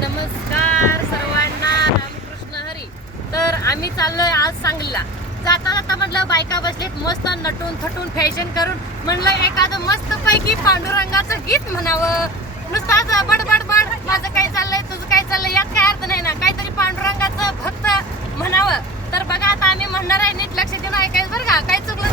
नमस्कार सर्वांना रामकृष्ण हरी. तर आम्ही चाललोय आज सांगलीला. जाता जाता म्हटलं बायका बसलेत मस्त नटून थटून फॅशन करून. म्हणलं एखादं मस्त पैकी पांडुरंगाचं गीत म्हणावं. नुसताच बड बड बड माझं काय चाललंय तुझं काय चाललंय यात काय अर्थ नाही ना. काहीतरी पांडुरंगाचं भक्त म्हणावं. तर बघा आता आम्ही म्हणणार आहे नीट लक्ष देऊन ऐकायचं बरं का. काय चुकलं